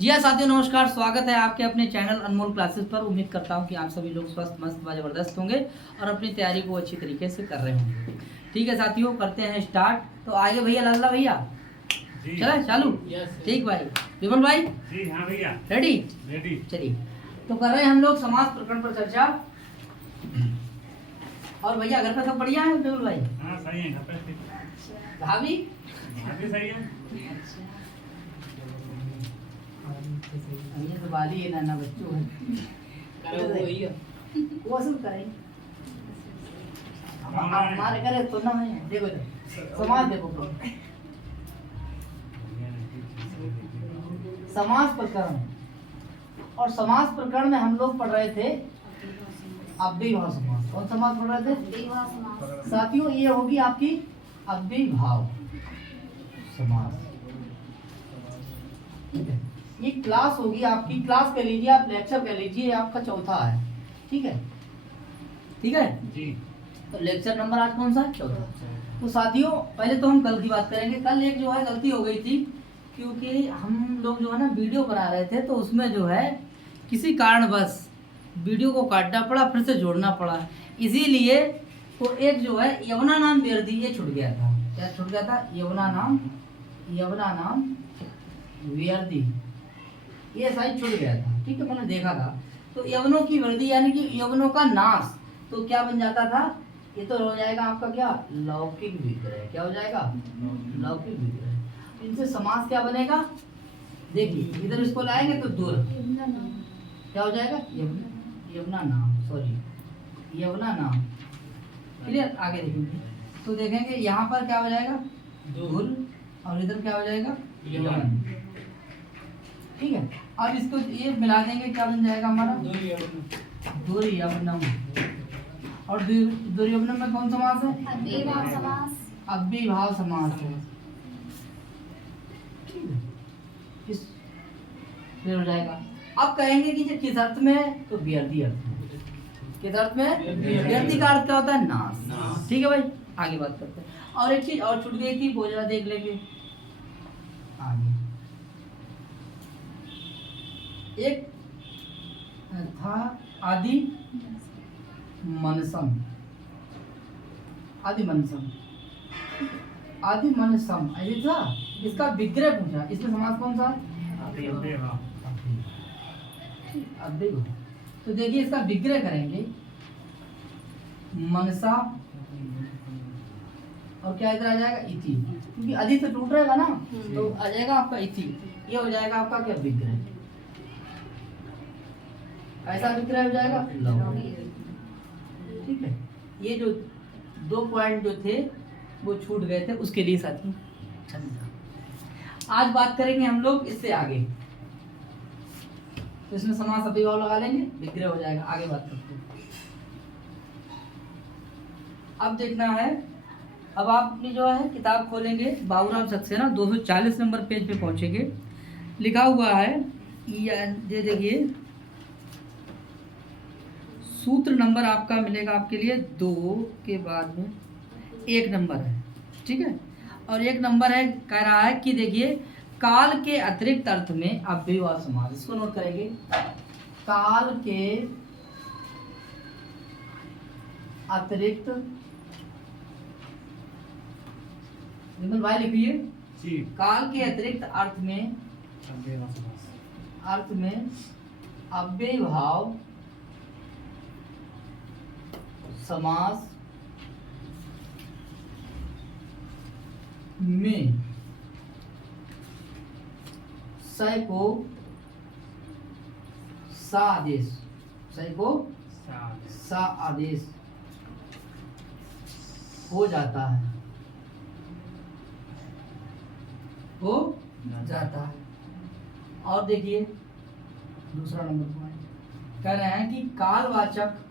जी हाँ साथियों, नमस्कार। स्वागत है आपके अपने चैनल अनमोल क्लासेस पर। उम्मीद करता हूँ कि आप सभी लोग स्वस्थ मस्त व ज़बरदस्त होंगे और अपनी तैयारी को अच्छी तरीके से कर रहे होंगे। ठीक है साथियों, करते हैं स्टार्ट। तो आगे भैया, लल्ला भैया, चले चालू। ठीक भाई, विमल भाई। जी हाँ भैया, रेडी रेडी। चलिए, तो कर रहे हैं हम लोग समास प्रकरण पर चर्चा। और भैया घर पे सब बढ़िया है विमल भाई? हाँ सही है, घर पे ठीक। भाभी भाभी सही है। ये तो बाली है ना बच्चों है। वो सब करें हमारे करे तो ना है। देखो समाज देखो, समास प्रकरण। और समास प्रकरण में हम लोग पढ़ रहे थे अव्ययीभाव समास। कौन समास पढ़ रहे थे साथियों? ये होगी आपकी अव्ययीभाव समास। ठीक है, ये क्लास होगी आपकी, क्लास कह लीजिए आप, लेक्चर कह लीजिए, आपका चौथा है। ठीक है, ठीक है जी। तो लेक्चर नंबर आज कौन सा है? चौथा। तो साथियों पहले तो हम कल की बात करेंगे। कल एक जो है गलती हो गई थी, क्योंकि हम लोग जो है ना वीडियो बना रहे थे, तो उसमें जो है किसी कारणवश वीडियो को काटना पड़ा, फिर से जोड़ना पड़ा। इसीलिए तो एक जो है यमुना नाम व्यर्दी ये छूट गया था। क्या छूट गया था? यमुना नाम व्यर्दी ये साइज छूट गया था। ठीक है, मैंने देखा था। तो यवनों की वृद्धि यानी कि यवनों का नाश, तो क्या बन जाता था? ये तो हो जाएगा आपका क्या? लौकिक विग्रह। क्या हो जाएगा? लौकिक विग्रह। इनसे समास क्या बनेगा? देखिए इधर इसको लाएंगे तो दूर क्या हो जाएगा? यमुना नाम, सॉरी यमुना नाम। क्लियर? आगे देखेंगे तो देखेंगे यहाँ पर क्या हो जाएगा? धुल। और इधर क्या हो जाएगा? यमन। ठीक है, अब इसको ये मिला देंगे, क्या बन जाएगा हमारा? दुर्यवनम। और दुर्यवनम में कौन समास है? अव्ययीभाव समास। अव्ययीभाव समास है। इस फिर हो जाएगा। अब कहेंगे कि जो किस अर्थ में है, तो व्यर्थी अर्थ में। किस अर्थ में? व्यर्थी का अर्थ क्या होता है? नाश। ठीक है भाई, आगे बात करते हैं। और एक चीज और छूट गई थी, वो जरा देख लेंगे आगे। एक था आदि मनसम। आदि मनसम, आदि मनसम ऐसे था। इसका विग्रह पूछा, इसमें समास कौन सा है? अव्ययीभाव। अव्ययीभाव। तो देखिए इसका विग्रह करेंगे, मनसा और क्या इधर आ जाएगा? इति, क्योंकि अधि से टूट रहेगा ना, तो आ जाएगा आपका इति। ये हो जाएगा आपका क्या? विग्रह। ऐसा विग्रह हो जाएगा। ठीक है, ये जो दो पॉइंट जो थे वो छूट गए थे, उसके लिए साथी आज बात करेंगे हम लोग इससे आगे। तो इसमें समास अव्ययीभाव लगा लेंगे, विग्रह हो जाएगा। आगे बात करते हैं। अब देखना है, अब आप अपनी जो है किताब खोलेंगे, बाबूराम सक्सेना 240 नंबर पेज पे पहुंचेंगे। लिखा हुआ है ये देखिए, सूत्र नंबर आपका मिलेगा आपके लिए 2 के बाद में 1 नंबर है। ठीक है, और 1 नंबर है, कह रहा है कि देखिए काल के अतिरिक्त अर्थ में अव्ययीभाव समास। इसको नोट करेंगे, काल के अतिरिक्त, विमल भाई लिखिए, जी। काल के अतिरिक्त अर्थ में अव्ययीभाव समास। अव्ययीभाव समास में सय को सा आदेश, सय को सा आदेश हो जाता है, हो जाता है। और देखिए दूसरा नंबर पॉइंट कह रहे हैं कि कालवाचक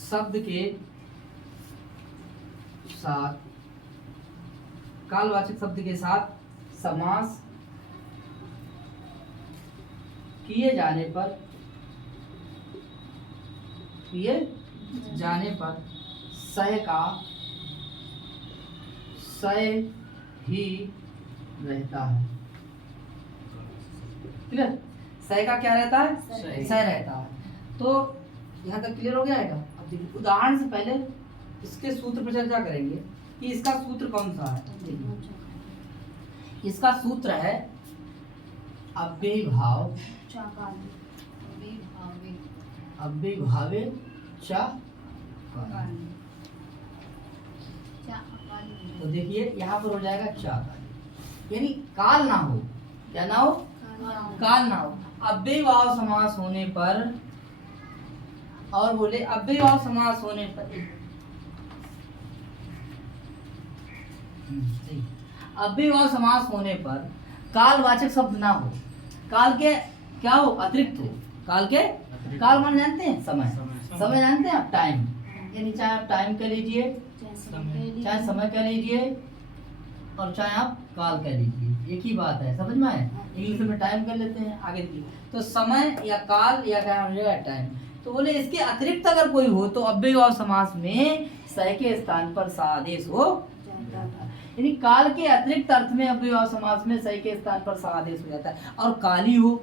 शब्द के साथ, कालवाचक शब्द के साथ समास किए जाने पर सह का सह भी रहता है। क्लियर? सह का क्या रहता है? सह रहता है। तो यहाँ तक क्लियर हो गया है? अब देखिए उदाहरण से पहले इसके सूत्र पर चर्चा करेंगे कि इसका सूत्र कौन सा है। देखिए इसका सूत्र है अव्ययीभाव अव्ययीभावे च काली। तो देखिए यहाँ पर हो जाएगा च काली, यानी काल ना हो। क्या ना हो? काल ना हो। अव्ययीभाव समास होने पर, और बोले अव्ययीभाव समास होने पर, अव्ययीभाव समास होने पर कालवाचक शब्द ना हो, काल के क्या हो? अतिरिक्त हो। काल के, काल मान जानते हैं? समय। समय जानते हैं आप? टाइम। यानी चाहे आप टाइम कह लीजिए, चाहे समय कह लीजिए, और चाहे आप काल कह लीजिए, एक ही बात है। समझ में आए? इंग्लिश में टाइम कर लेते हैं आगे की। तो समय या काल या क्या हो जाएगा? टाइम। तो बोले इसके अतिरिक्त अगर कोई हो तो अव्ययीभाव समास में सह के स्थान पर सा आदेश हो जाता है। यानी काल के अतिरिक्त अर्थ में अव्ययीभाव समास में सह के स्थान पर सा आदेश हो जाता है। और काली हो,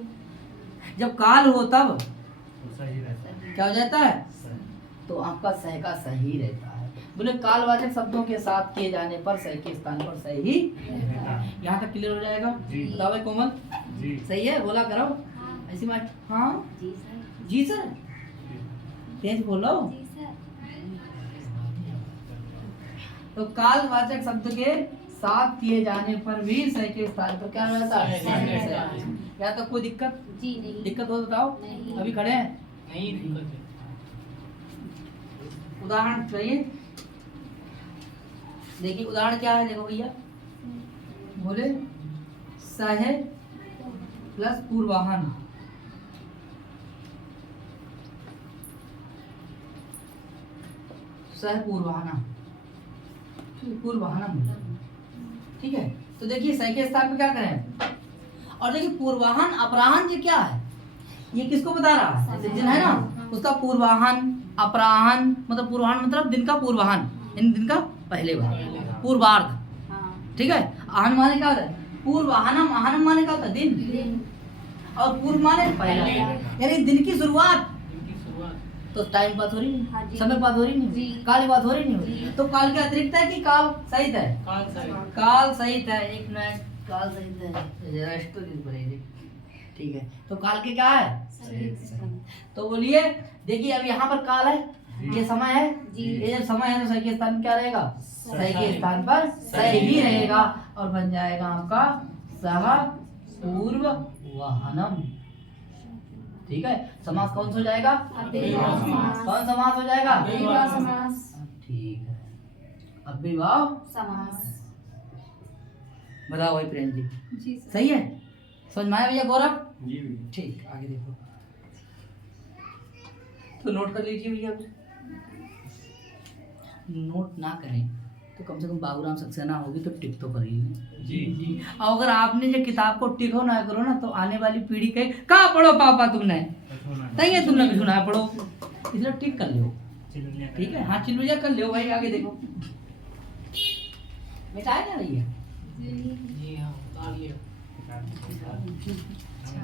जब काल हो तब सही रहता है। क्या हो जाता है? तो आपका सह का सही रहता है। बोले कालवाचक शब्दों के साथ किए जाने पर सही के स्थान पर सही रहता है। यहाँ तक क्लियर हो जाएगा? बताओ भाई कोमल, सही है? बोला करो ऐसी बात। हाँ जी सर, तेज बोलो। तो कालवाचक शब्द के साथ किए जाने पर भी सही के स्थान पर क्या रहता है? यहाँ तक कोई दिक्कत? जी नहीं। दिक्कत हो तो बताओ। नहीं। अभी खड़े हैं? नहीं दिक्कत है। उदाहरण चाहिए? देखिए उदाहरण क्या है, देखो भैया। बोले सह प्लस पूर्वाहन, सह पूर्वाहना, पूर्वाहनम। ठीक है? तो देखिए सह के स्थान पे क्या करें, और देखिए पूर्वाहन अपराहन जी क्या है, ये किसको बता रहा है? जैसे दिन है ना, उसका पूर्वाहन अपराहन, मतलब पूर्वाहन मतलब दिन का पूर्वाहन, इन दिन का पहले भाग, पूर्वार्ध। ठीक है? आहन माने क्या होता है? पूर्वाहनम, आहनम माने क्या होता है? दिन। और पूर्व माने पहला, यानी दिन की शुरुआत। तो टाइम बात हो रही नहीं, समय बात हो रही नहीं, काल बात हो रही नहीं। तो काल के अतिरिक्त है कि काल सहित है? काल सहित है। एक मिनट, काल सहित है। ठीक है? तो काल के क्या है? तो बोलिए देखिए अब यहाँ पर काल है, ये समय है, ये जब समय है तो सही के स्थान क्या रहेगा? सही के स्थान पर सही ही रहेगा, और बन जाएगा आपका सह पूर्व वाहनम। ठीक है? समास कौन सा हो जाएगा? कौन समास हो जाएगा? ठीक है, अव्ययीभाव समास। बताओ भाई प्रेम जी, जी सही है? समझ में आया भैया गौरव? जी भैया। ठीक, आगे देखो। तो नोट कर लीजिए भैया। नोट ना करें तो कम से कम बाबूराम सक्सेना होगी तो टिक तो करिए। जी। और अगर आपने जो किताब को टिक हो ना करो ना तो आने वाली पीढ़ी कहे कहाँ पढ़ो पापा तुमने, सही है तुमने भी सुना पढ़ो, इसलिए टिक कर लो। ठीक है? हाँ चिल्लुया कर लो भाई। आगे देखो, मिटाया ना भैया? जी हाँ,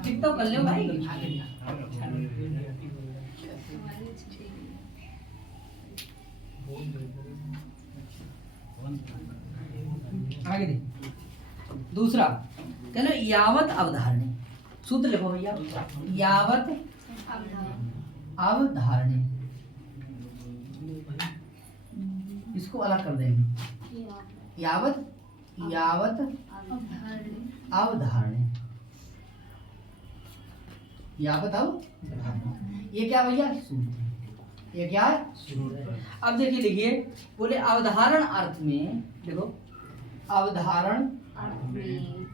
टिक तो कर लो भाई। आगे देखो, दूसरा चलो यावत अवधारणे, सूत्र लिखो भैया। यावत अवधारणे, इसको अलग कर देंगे। यावत अवधारणे, यावत अवधारणे, ये क्या भैया? सूत्र। ये क्या है? अब देखिए लिखिए, बोले अवधारण अर्थ में, देखो अवधारण अर्थ में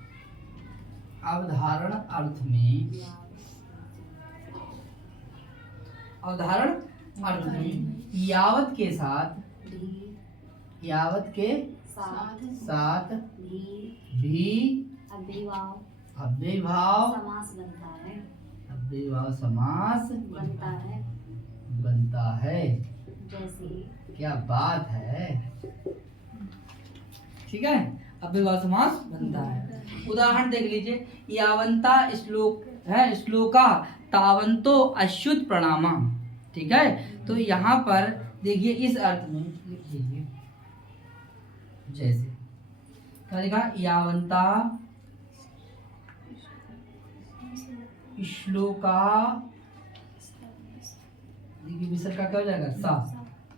अवधारण अर्थ में यावत के साथ भी अव्ययीभाव समास बनता है। जैसे क्या बात है! ठीक है? अव्ययभाव समास बनता है। उदाहरण देख लीजिए, यावंता श्लोक है, श्लोका तावंतो अच्युत प्रणामा। ठीक है, तो यहाँ पर देखिए इस अर्थ में लिख लीजिए, जैसे क्या लिखा, यावंता श्लोका, देखिए विसर्ग का क्या हो जाएगा, सा,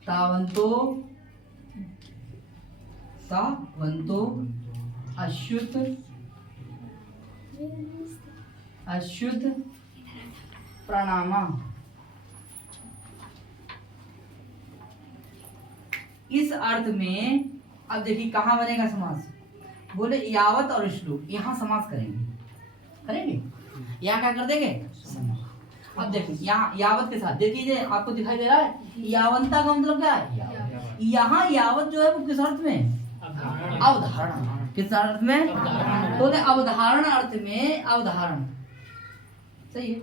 तावंतो अच्युत प्रणामा। इस अर्थ में अब देखिए कहाँ बनेगा समास, बोले यावत और श्लोक, यहाँ समास करेंगे यहाँ क्या कर देंगे, समास। अब देखिए यहाँ यावत के साथ देखिए, आपको दिखाई दे रहा है यावंता का मतलब क्या है, यहाँ यावत जो है वो किस अर्थ में, अवधारणा। किस अर्थ में, तो अवधारण अर्थ में, अवधारण सही है,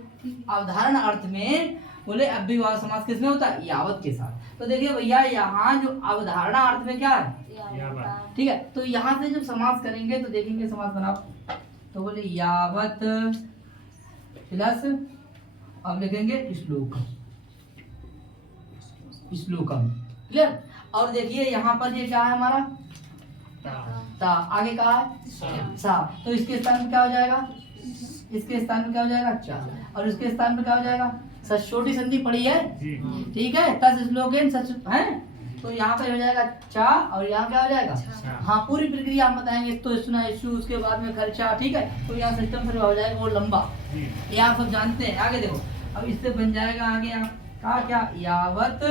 अवधारण अर्थ में बोले अव्ययभाव समास किस में होता है, यावत के साथ। तो देखिए भैया यहाँ जो अवधारणा अर्थ में क्या है, ठीक है, तो यहाँ से जब समास करेंगे तो देखेंगे समास बनाओ, तो बोले यावत प्लस अब लिखेंगे श्लोकम। क्लियर। और देखिए यहाँ पर ये क्या है हमारा, ता, आगे कहा है सा, तो इसके स्थान में क्या हो जाएगा, इसके स्थान में क्या हो जाएगा, चा, और इसके स्थान में क्या हो जाएगा, सच। छोटी संधि पड़ी है, ठीक है, तस श्लोकेन सच है, तो यहाँ पे हो जाएगा चा, और यहाँ क्या हो जाएगा, हाँ पूरी प्रक्रिया हम बताएंगे। तो सुना इशू, उसके बाद में खर्चा, ठीक है, तो यहाँ सिस्टम फिर हो जाएगा वो लंबा, ये आप सब जानते हैं। आगे देखो, अब इससे बन जाएगा आगे आपका क्या, यावत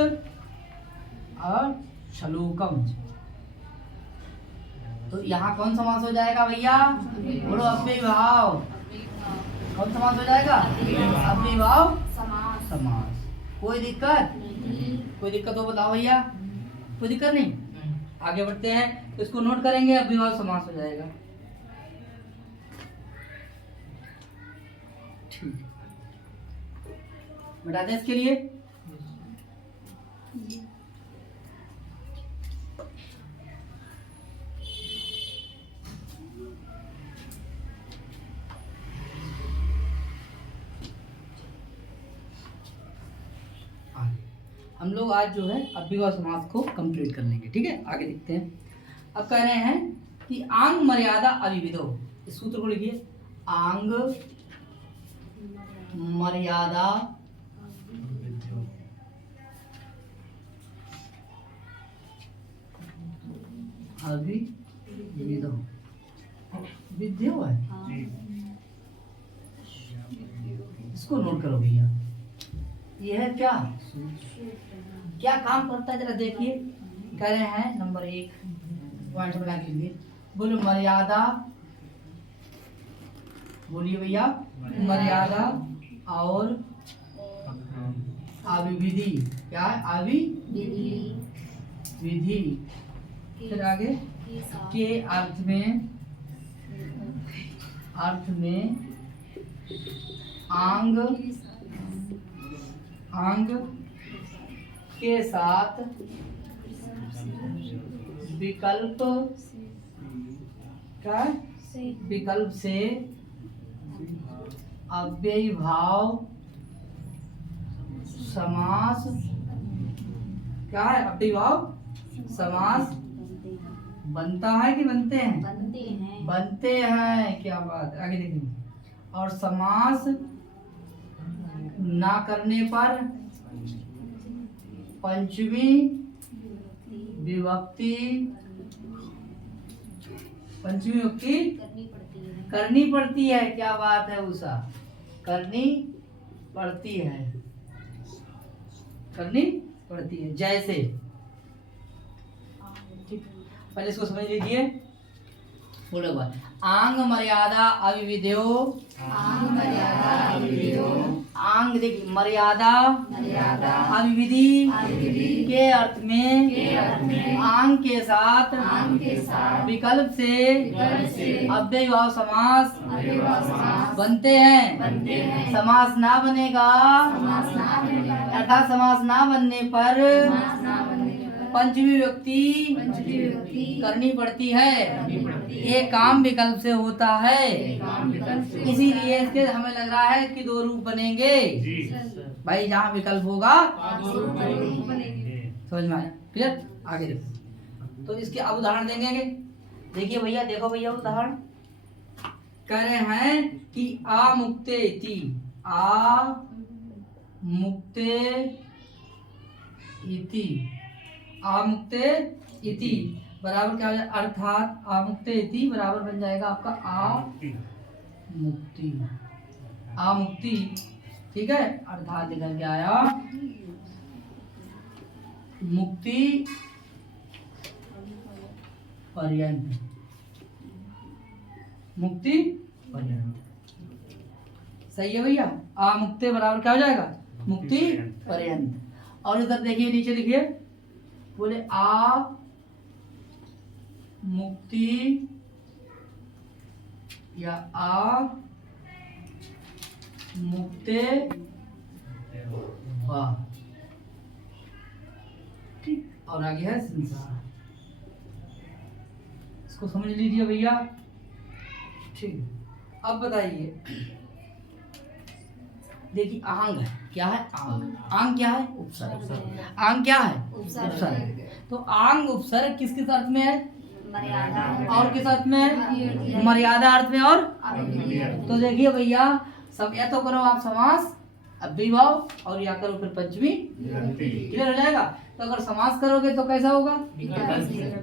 और श्लोकम। तो यहाँ कौन समास हो जाएगा भैया, बोलो अव्ययभाव। कौन समास हो जाएगा, अव्ययभाव समास। कोई दिक्कत, कोई दिक्कत हो बताओ भैया, कोई दिक्कत नहीं। आगे बढ़ते हैं, तो इसको नोट करेंगे, अव्ययभाव समास हो जाएगा। ठीक, बताते हैं इसके लिए। हम लोग आज जो है अव्ययभाव समास को कंप्लीट कर लेंगे, ठीक है। आगे देखते हैं। अब कह रहे हैं कि आंग मर्यादा अविविधो, इस सूत्र को लिखिए, आंग मर्यादा अविविधो, विद्यो है, इसको नोट करो भैया। यह है क्या काम करता है, जरा देखिए। कह रहे हैं नंबर 1 पॉइंट बना के लिए, बोलो मर्यादा, बोलिए भैया, मर्यादा और अविविधि। क्या है, अविविधि, फिर आगे के अर्थ में आंग के साथ विकल्प, क्या, विकल्प से अव्ययभाव समास, क्या है, अव्ययभाव समास बनता है कि बनते हैं, बनते हैं। क्या बात है, आगे देखिए। और समास ना करने पर पंचमी विभक्ति करनी पड़ती है। क्या बात है उषा, करनी पड़ती है, जैसे, पहले इसको समझ लीजिए। बोलो बात, आंग मर्यादा अविविध्यो, आंग देखिए, मर्यादा अविविधि के अर्थ में आंग के साथ विकल्प से अव्ययभाव समास बनते हैं। समास ना बनेगा, अर्थात समास ना बनने पर पंचमी विभक्ति करनी पड़ती है। ये काम विकल्प से होता है, इसीलिए इसके हमें लग रहा है कि दो रूप बनेंगे। भाई जहाँ विकल्प होगा समझ में आया? क्लियर? आगे देखो तो इसके अब उदाहरण देंगे। देखिए भैया, देखो भैया उदाहरण कह रहे हैं कि आ मुक्ते इति, आ मुक्ते इति, आ मुक्ते इति बराबर क्या हो जाएगा? अर्थात आ मुक्ते इति बराबर बन जाएगा आपका आ मुक्ति, आ मुक्ति। ठीक है, अर्थात निकल के आया मुक्ति पर्यंत, मुक्ति पर्यंत। सही है भैया, आ मुक्ते बराबर क्या हो जाएगा? मुक्ति पर्यंत। और इधर देखिए नीचे लिखिए, बोले आ मुक्ति या आ मुक्ते वाह। ठीक, और आगे है संसार। इसको समझ लीजिए भैया। ठीक, अब बताइए, देखिए आंग क्या है? आंग, आंग क्या है? उपसर्ग। आंग क्या है? उपसर्ग। तो आंग उपसर्ग किस किस अर्थ में है? और किस अर्थ में है? मर्यादा अर्थ में। और तो देखिए भैया, सब या तो करो आप समास अव्ययीभाव और या करो फिर पंचमी। क्लियर हो जाएगा? तो अगर समास करोगे तो कैसा होगा?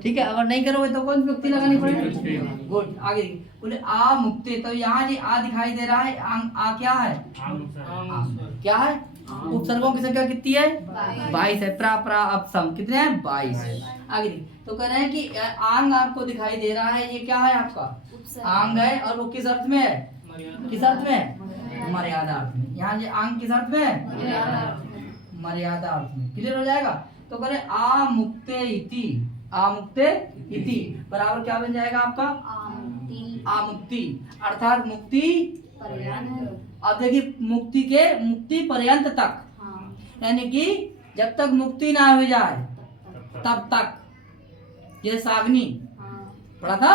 ठीक है, अगर नहीं करोगे तो कौन सी विभक्ति लगानी पड़ेगी? गुड। आगे बोले आ मुक्ते, तो यहाँ जी आ दिखाई दे रहा है, आ क्या है? क्या है? उपसर्गों की संख्या कितनी है? 22 है। प्रा प्रा अब सम कितने हैं? 22 है। आगे तो कह रहे हैं कि आंग आपको दिखाई दे रहा है, ये क्या है आपका? आंग है। और वो किस अर्थ में है? किस अर्थ में है? मर्यादा अर्थ में। यहाँ ये आंग किस अर्थ में है? मर्यादा अर्थ में। क्लियर हो जाएगा? तो कह रहे आ मुक्ते इति, आ मुक्ते इति बराबर क्या बन जाएगा आपका? आ मुक्ति, अर्थात मुक्ति पर्यंत। अब देखिए मुक्ति के मुक्ति पर्यंत तक, यानी कि जब तक मुक्ति ना हो जाए तब तक। ये साग्नि पढ़ा था,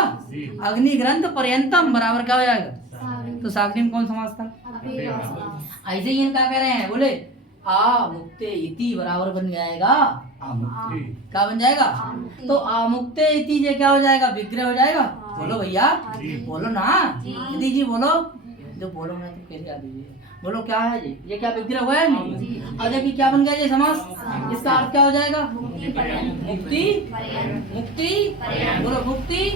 अग्नि ग्रंथ पर्यंतम बराबर क्या हो जाएगा? तो साग्नि में कौन समास था? ऐसे ही इनका कह रहे हैं, बोले आ मुक्ते इति बराबर बन जाएगा आ मुक्ति। क्या बन जाएगा? तो आ मुक्ते इति ये क्या हो जाएगा? विग्रह हो जाएगा। बोलो भैया, बोलो ना दीदी जी, बोलो जो बोलो ना तो कैसे आ दीजिए, बोलो क्या है जी? ये क्या विग्रह हुआ है? नहीं। और देखिए क्या बन गया ये समास? इसका अर्थ क्या हो जाएगा? मुक्ति, मुक्ति, बोलो मुक्ति।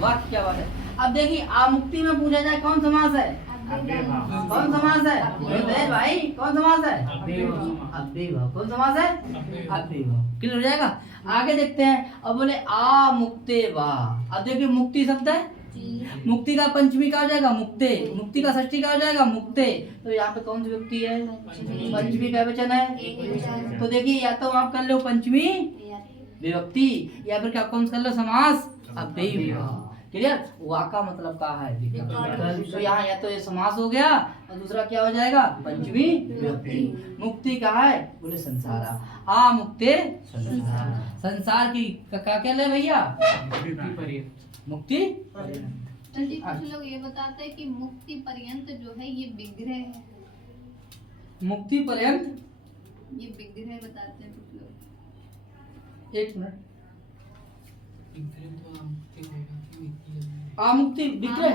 वाह क्या बात है। अब देखिए आ मुक्ति में पूछा जाए कौन समास है? कौन समास है? भाई कौन समास है? अव्ययीभाव। कौन समास है? अव्ययीभाव। क्लियर हो जाएगा? आगे देखते हैं। अब बोले आ मुक्ते वा। अब देखिए मुक्ति शब्द है, मुक्ति का पंचमी का हो जाएगा मुक्ते, मुक्ति का षष्ठी का हो जाएगा मुक्ते। तो यहाँ पे कौन सी विभक्ति है? पंचमी का वचन है। तो देखिए या तो आप कर लो पंचमी विभक्ति या फिर क्या कौन कर लो? समास अव्ययीभाव। क्लियर? वा का मतलब क्या है? तो यहाँ या तो ये समास हो गया और दूसरा क्या हो जाएगा? पंचमी विभक्ति। मुक्ति का है? बोले संसारा। आ मुक्ते संसार। संसार की क्या क्या ले भैया? मुक्ति पर्यंत। जी कुछ लोग ये बताते हैं कि मुक्ति पर्यंत जो है ये विग्रह है। मुक्ति पर्यंत ये विग्रह बताते हैं कुछ लोग। एक मिनट, आमुक्ति विग्रह।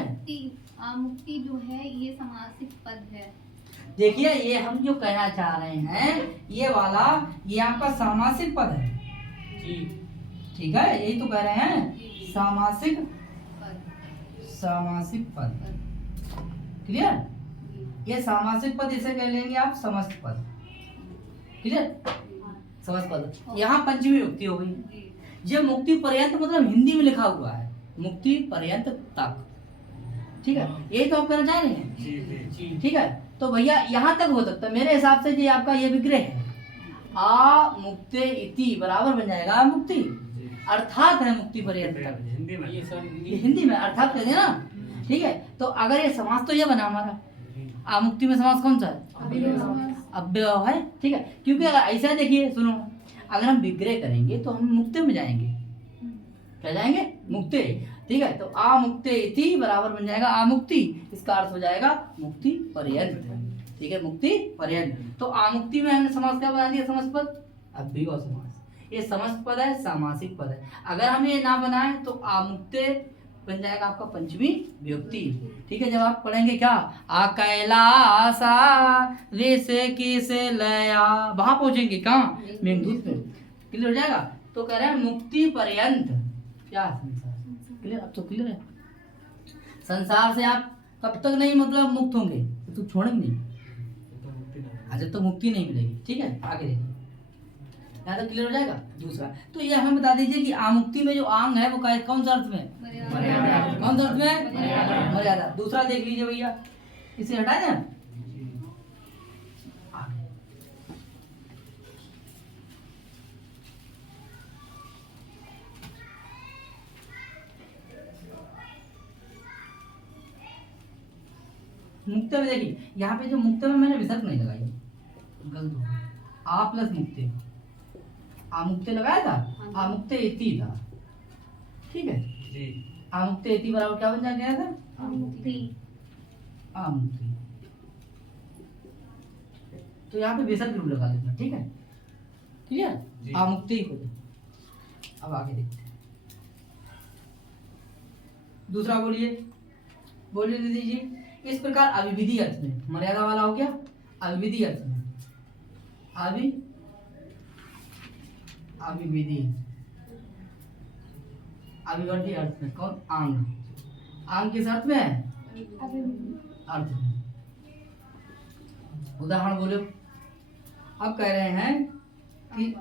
आमुक्ति जो है ये समासिक पद है। देखिए ये हम जो कहना चाह रहे हैं, ये वाला ये आपका सामासिक पद है। ठीक है, यही तो कह रहे हैं, सामासिक सामासिक पद। क्लियर? ये सामासिक पद इसे कह लेंगे आप समस्त पद। क्लियर? समस्त पद। यहाँ पंचमी विभक्ति हो गई। ये मुक्ति पर्यंत मतलब हिंदी में लिखा हुआ है मुक्ति पर्यंत तक। ठीक है, यही तो आप कहना चाह रहे हैं। ठीक है, तो भैया यहाँ तक हो सकता है मेरे हिसाब से। ये आपका ये विग्रह है, आ मुक्ते इति बराबर बन जाएगा मुक्ति, अर्थात है मुक्ति पर्यंत तक। हिंदी में अर्थात कह देना। ठीक है, तो अगर ये समास तो ये बना हमारा, आ मुक्ति में समास कौन सा है? अव्यय है। ठीक है, क्योंकि अगर ऐसा देखिए, सुनो, अगर हम विग्रह करेंगे तो हम मुक्ते में जाएंगे, क्या जाएंगे, मुक्ते। ठीक है, तो आ मुक्ते इति बराबर बन जाएगा आमुक्ति, इसका अर्थ हो जाएगा मुक्ति पर्यंत। ठीक है, मुक्ति पर्यंत। तो आमुक्ति में हमने समास क्या बना दिया, समस्त पद, अव्ययभाव समास। ये समस्त पद है, सामासिक पद है। अगर हम ये ना बनाए तो आमुक्ते बन जाएगा आपका पंचमी विभक्ति। ठीक है, जब आप पढ़ेंगे क्या, आ कैलासा वैसे कैसे लया, वहां पहुंचेंगे कहाँ, मेघदूत में। क्लियर हो जाएगा। तो कह रहे हैं मुक्ति पर्यंत क्या, संसार। क्लियर, अब तो क्लियर है। संसार से आप कब तक नहीं मतलब मुक्त होंगे, तो छोड़ेंगे नहीं, तो मुक्ति नहीं। आज तक मुक्ति नहीं मिलेगी। ठीक है, आगे देखिए, यहाँ तक क्लियर हो जाएगा। दूसरा, तो ये हमें बता दीजिए कि आमुक्ति में जो आंग है वो कौन सा अर्थ में, मर्यादा। कौन सा अर्थ में, मर्यादा। दूसरा देख लीजिए भैया, इसे हटा दें। आगे। मुक्ते में देखिए, यहाँ पे जो मुक्ते में मैंने विसर्ग नहीं लगाई, गलत हो गया। आ प्लस मुक्ते, आमुक्ते लगाया था, आमुक्ते इति था। ठीक है, जी। आमुक्ते इति बराबर क्या बन गया था, मुक्ति। आमुक्ति। तो यहाँ पे विसर्ग जरूर लगा देना। ठीक है, क्लियर, जी। आमुक्ति ही हो जाए। अब आगे देखते हैं। दूसरा बोलिए, बोलिए दीजिए। इस प्रकार अविविधि अर्थ में, मर्यादा वाला हो गया, अविविधि अर्थ में, अविविधि, अविवर्ती अर्थ में कौन, आंग। आंग किस अर्थ में है, अर्थ में। उदाहरण बोलो। अब कह रहे हैं कि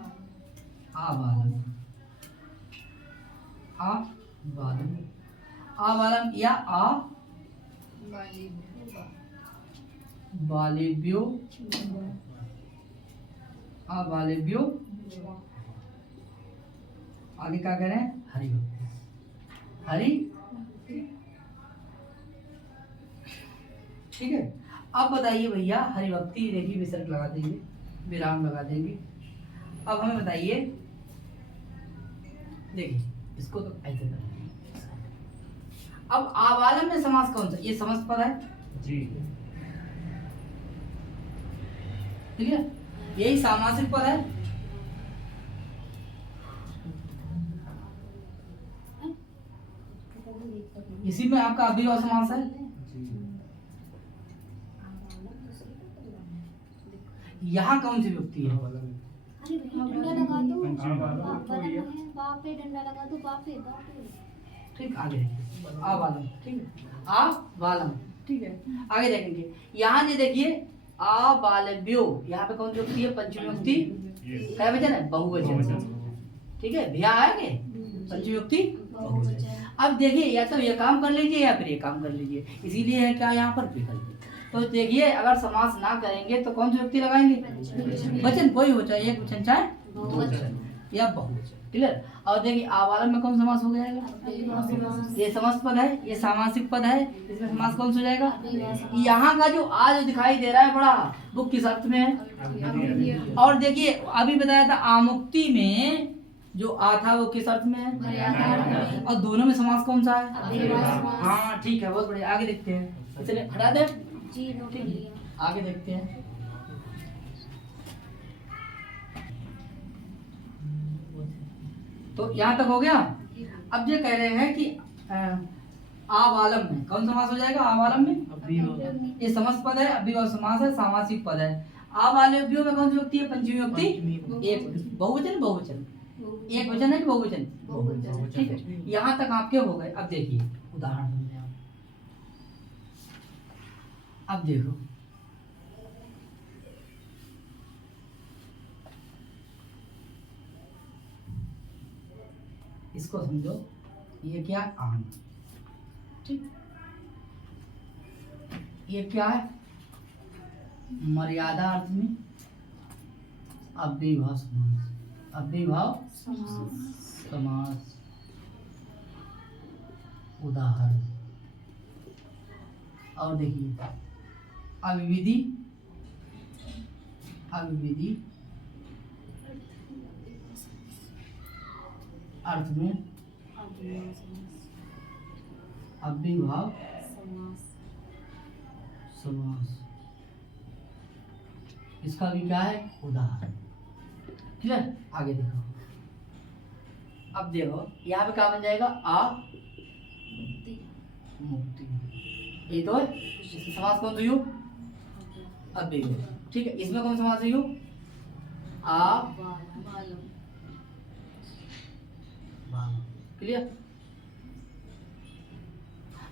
आबालम, आबालम, आबालम या बालेभ्यो, बालेभ्यो। आगे क्या कह रहे हैं, हरि भक्ति, हरि। ठीक है, अब बताइए भैया, हरि भक्ति देखिए विसर्ग लगा देंगे, विराम लगा देंगे। अब हमें बताइए, देखिए इसको तो ऐसे करेंगे। अब आबालम में समास कौन सा, ये समस्त पद है, जी। ठीक है, यही सामासिक पद है। इसी में आपका अव्ययभाव समास है। यहाँ कौन सी विभक्ति है, अरे भैया डंडा लगा दो, बाप पे डंडा लगा दो, बाप पे। ठीक, आगे देखिए, आबालम। ठीक है, आबालम। ठीक है, आगे देखेंगे। यहाँ जो देखिए आबालव्यो, यहाँ पे कौन सी विभक्ति है, पंचमी विभक्ति, क्या वचन है, बहुवचन। ठीक है, भैया आएंगे, पंचमी विभक्ति बहुवचन। अब देखिए, या तो ये काम कर लीजिए या फिर ये काम कर लीजिए, इसीलिए है क्या यहाँ पर विकल्प। तो देखिए, अगर समास ना करेंगे तो कौन सी विभक्ति लगाएंगे, वचन, कोई हो, चाहे एक वचन चाहे बहुवचन या बहुवचन। क्लियर। और देखिए आबालम में कौन समास हो जाएगा, ये समस्त पद है, ये सामासिक पद है, इसमें समास कौन सा हो जाएगा। यहाँ का जो आ जो दिखाई दे रहा है बड़ा, वो किस अर्थ में है। और देखिए अभी बताया था आमुक्ति में जो आ था वो किस अर्थ में है, और दोनों में समास कौन सा है। हाँ ठीक है, बहुत बढ़िया। आगे देखते हैं, इसलिए हटा दे, आगे देखते हैं। तो यहाँ तक हो गया। अब ये कह रहे हैं कि आवालम में कौन समास हो जाएगा, आवालम में ये समस्त पद है, अव्ययभाव समास है, सामासिक पद है। आवालव्यों में कौन सी विभक्ति है, पंचमी विभक्ति, एक बहुवचन, बहुवचन, एक वचन है कि बहुवचन। ठीक है, यहाँ तक आपके हो गए। अब देखिए उदाहरण समझे आप। अब देखो, इसको समझो, ये क्या है, आम। ठीक, ये क्या है, मर्यादा अर्थ में अव्ययभाव समास, अव्ययभाव समास। उदाहरण और देखिए, अविविधि, अविविधि अर्थ में अव्ययभाव समास, अव्ययभाव समास, समास। इसका भी क्या है उदाहरण। क्लियर। आगे देखो, अब देखो यहाँ पे क्या बन जाएगा आ मुक्ति, मुक्ति। ये तो है। इसमें समास कौन सा यू अव्यय। ठीक है, इसमें कौन सा समास है यू आ बालम, क्लियर।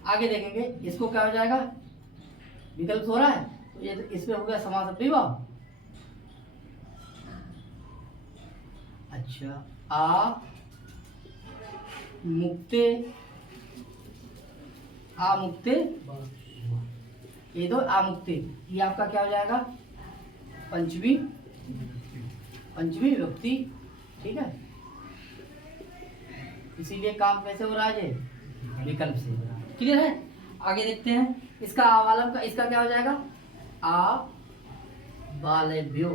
आगे देखेंगे इसको क्या हो जाएगा, विकल्प हो रहा है तो ये तो इसमें हो गया समास अव्ययभाव। अच्छा, आ मुक्ते, आ मुक्ते, ये दो आ मुक्ते, ये आपका क्या हो जाएगा पंचमी, पंचमी विभक्ति। ठीक है, इसीलिए काम कैसे हो रहा है ये विकल्प से। क्लियर है। आगे देखते हैं इसका आवालम का, इसका क्या हो जाएगा आ बालेभ्यो,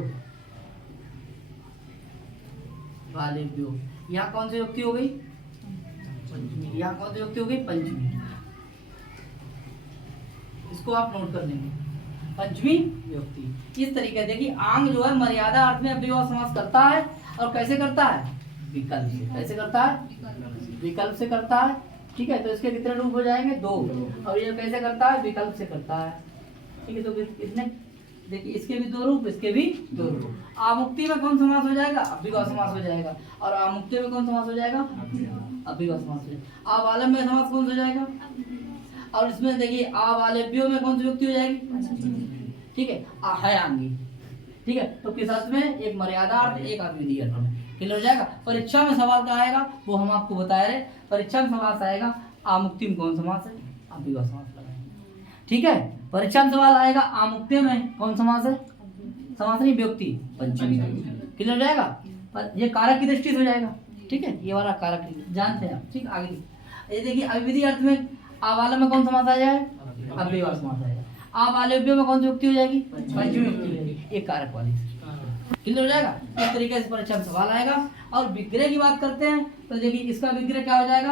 बालेभ्यो। यहाँ कौन सी युक्ति हो गई पंचमी, यहाँ कौन सी युक्ति हो गई पंचमी। इसको आप नोट कर लेंगे, पंचमी विभक्ति। इस तरीके से देखिए आंग जो है मर्यादा अर्थ में अव्ययभाव समास करता है और कैसे करता है विकल्प से। कैसे करता है विकल्प से करता है। ठीक है, तो इसके कितने रूप हो जाएंगे दो, और ये कैसे करता है विकल्प से करता है। ठीक है, तो कितने देखिए इसके भी दो रूप, इसके भी दो रूप। आमुक्ति में कौन समास हो जाएगा अव्ययभाव समास हो जाएगा, और आमुक्ति में कौन समास हो जाएगा अव्ययभाव समास हो जाएगा। आवालम में समास कौन सा हो जाएगा, और इसमें देखिए आवालेभ्यो में कौन सी युक्ति हो जाएगी। ठीक है, है आंगी। ठीक है, तो किस अर्थ में एक मर्यादा अर्थ एक अविधि अर्थ में। क्लियर हो जाएगा। परीक्षा में सवाल क्या आएगा वो हम आपको बता रहे। परीक्षा में समास आएगा आमुक्ति में कौन समास है अव्ययभाव समास लगाएंगे। ठीक है, परीक्षा में सवाल आएगा आमुक्ति में कौन समास है, समास नहीं व्यक्ति पंचमी। क्लियर हो जाएगा। पर ये कारक की दृष्टि से हो जाएगा। ठीक है, ये वाला कारक जानते हैं आप। ठीक, आगे ये देखिए अविधि अर्थ में आवाला में कौन समास आ जाए अव्ययभाव समास आएगा। आवालेभ्यो में कौन सी युक्ति हो जाएगी पंचमी युक्ति हो जाएगी, एक कारक वाली। क्लियर हो जाएगा। इस तरीके से परीक्षा में सवाल आएगा। और विग्रह की बात करते हैं तो देखिए इसका विग्रह क्या हो जाएगा,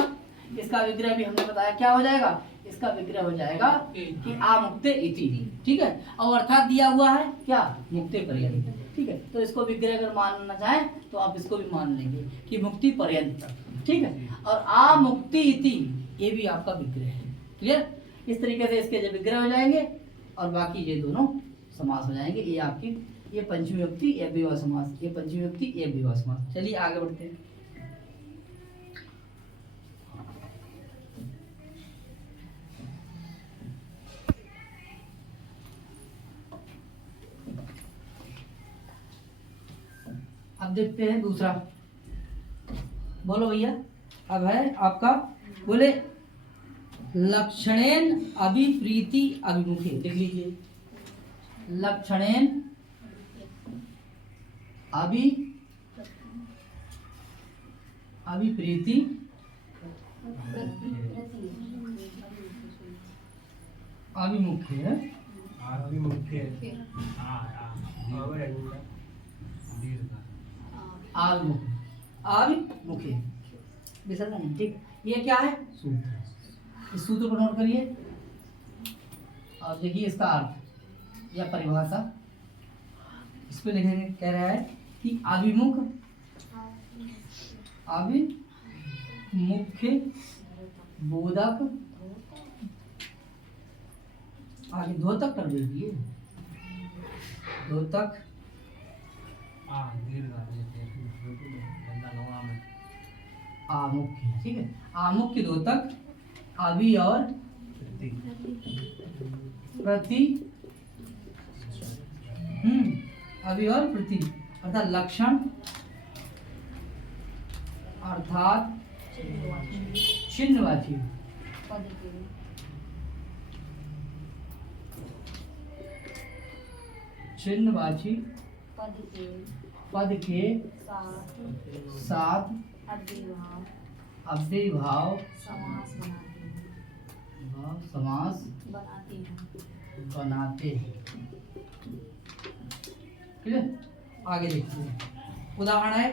इसका विग्रह भी हमने बताया क्या हो जाएगा, इसका विग्रह हो जाएगा कि आ मुक्ते इति। ठीक है, और अर्थात दिया हुआ है क्या मुक्ति पर्यंत। ठीक है, तो इसको विग्रह अगर मानना चाहें तो आप इसको भी मान लेंगे कि मुक्ति पर्यंत तक। ठीक है, और आ मुक्ति इति ये भी आपका विग्रह है। क्लियर। इस तरीके से इसके जो विग्रह हो जाएंगे और बाकी ये दोनों समास हो जाएंगे। ये आपकी ये पंचमी व्यक्ति ये अव्ययभाव समास, ये पंचमी व्यक्ति ये अव्ययभाव समास। चलिए आगे बढ़ते हैं। अब देखते हैं दूसरा। बोलो भैया, अब है आपका, बोले लक्षणेन अभिप्रीति अभिमुखे। लिख लीजिए, लक्षणेन अभिप्रीति अभिमुखे। अभिमुखे विसर्जन नहीं। ठीक, ये क्या है सूत्र, इस सूत्र को नोट करिए और देखिए इसका अर्थ या परिभाषा। इस पे लिखेंगे, कह रहा है कि अभिमुख, अभिमुख्य बोधक, आगे द्योतक कर दीजिए, द्योतक आमुख्य। ठीक है, आमुख्य द्योतक अभि और प्रति, अभि और प्रति अर्थात लक्षण अर्थात चिन्हवाची, चिन्हवाची पद के साथ अव्ययभाव समास बनाते हैं। ठीक है, आगे देखते हैं। उदाहरण है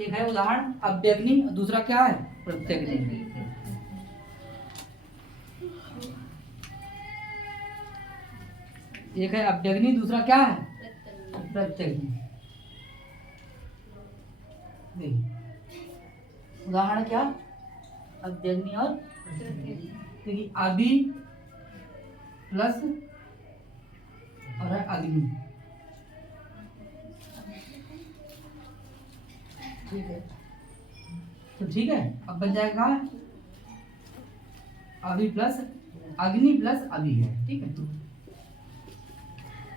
एक है उदाहरण अव्यग्नि, दूसरा क्या है प्रत्यग्नि। एक है अव्यग्नि, दूसरा क्या है प्रत्यग्नि। देखिए उदाहरण क्या, अव्यग्नि और देखिए अभी प्लस और है अग्नि, ठीक है। तो ठीक है, अब बन जाएगा अभी प्लस अग्नि प्लस अभी है, ठीक है।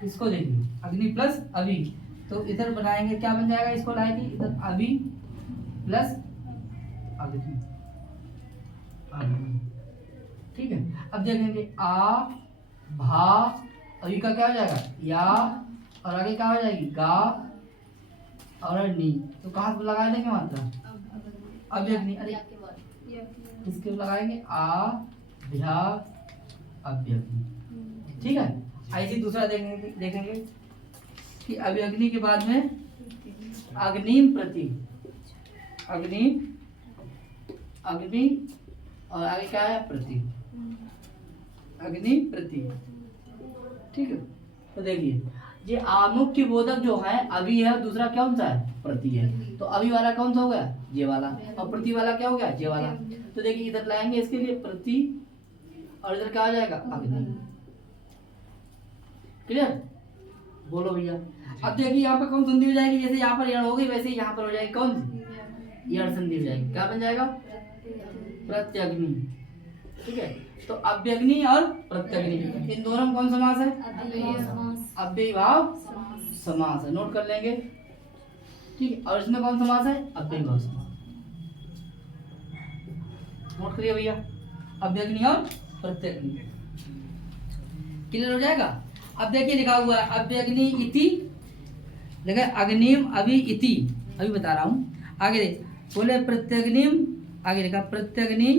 इसको देखिए अग्नि प्लस अभी, तो इधर बनाएंगे क्या बन जाएगा, इसको लाएंगे इधर अभी प्लस अग्नि, अग्नि, ठीक है। अब देखेंगे आ भा, अभी का क्या हो जाएगा या, और आगे क्या हो जाएगी गा और नी, तो कहाँ से लगा देंगे मात्रा अव्यग्नि, अरे इसके लगाएंगे आ भ्या अव्यग्नि, ठीक है। ऐसे दूसरा देखेंगे कि अव्यग्नि के बाद में अग्निम प्रति, अग्नि अग्नि और आगे क्या है प्रति, अग्नि प्रति, ठीक है। तो देखिए ये आमुख्य बोधक जो है अभी है, दूसरा कौन सा है प्रति है, तो अभी वाला कौन सा हो गया ये वाला, और प्रति वाला क्या हो गया ये वाला। तो देखिए इधर लाएंगे इसके लिए प्रति और इधर क्या आ जाएगा अग्नि, क्लियर, बोलो भैया। अब देखिए यहाँ पर कौन संधि हो जाएगी, जैसे यहाँ पर यण होगी वैसे यहाँ पर हो जाएगी कौन सी यण संधि हो जाएगी, क्या बन जाएगा प्रत्यग्नि, ठीक है। तो अव्यग्नि और प्रत्यग्नि, इन दोनों में कौन समास है अव्ययीभाव समास है, नोट कर लेंगे, ठीक है। और इसमें कौन समास है अव्ययीभाव समास, नोट करिए भैया, अव्यग्नि और प्रत्यग्नि, क्लियर हो जाएगा। अब देखिए लिखा हुआ है अव्यग्नि इति, देखिए अग्निम अभी इति, अभी बता रहा हूँ, आगे बोले प्रत्यग्निम, आगे लिखा प्रत्यग्नि,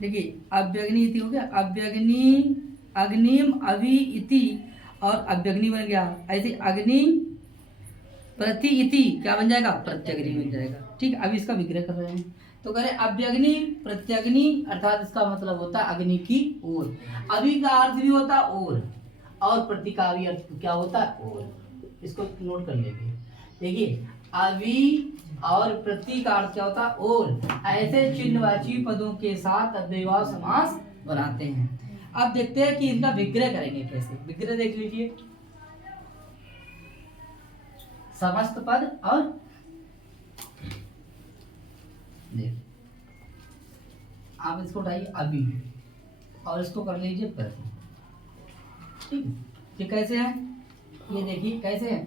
देखिए अव्यग्नि इति हो गया, अव्यग्नि अग्निम अभी इति और अव्यग्नि बन गया, ऐसे अग्नि प्रति इति क्या बन जाएगा प्रत्यग्नि बन जाएगा, ठीक। अब इसका विग्रह कर रहे हैं, तो करें अव्यग्नि प्रत्यग्नि, अर्थात इसका मतलब होता है अग्नि की ओर, अभी का अर्थ भी होता है और प्रति का भी अर्थ क्या होता है ओर, इसको नोट कर लेंगे। देखिए अभी और प्रति का अर्थ क्या होता है ओर, ऐसे चिन्हवाची पदों के साथ अव्ययीभाव समास बनाते हैं। अब देखते हैं कि इनका विग्रह करेंगे कैसे, विग्रह देख लीजिए, समस्त पद और आप इसको उठाइए अभी और इसको कर लीजिए प्रति, ठीक है। ये कैसे है, ये देखिए कैसे है,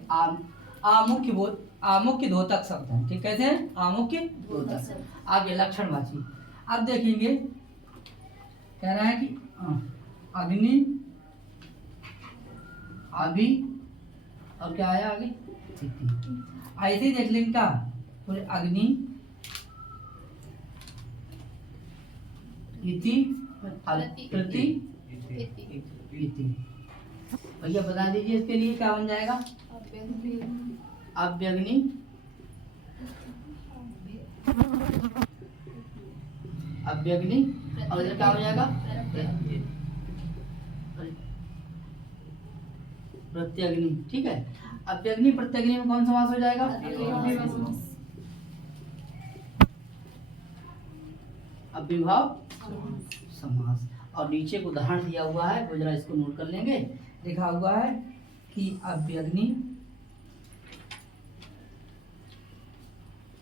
आमुख्य द्योतक शब्द है, ठीक, कैसे है आमुख्य द्योतक, आगे लक्षणवाची। अब देखेंगे कह रहा है कि अग्नि अभी और क्या आया आगे ऐसे ही देख लेंगे क्या, बोले अग्नि इति प्रति इति, भैया बता दीजिए इसके लिए क्या बन जाएगा अव्यग्नि अव्यग्नि और इधर क्या हो जाएगा प्रत्यग्नि, ठीक है। अव्यग्नि प्रत्यग्नि में कौन समास हो जाएगा अव्ययीभाव समास। और नीचे एक उदाहरण दिया हुआ है, वो जरा इसको नोट कर लेंगे, लिखा हुआ है कि अव्यग्नि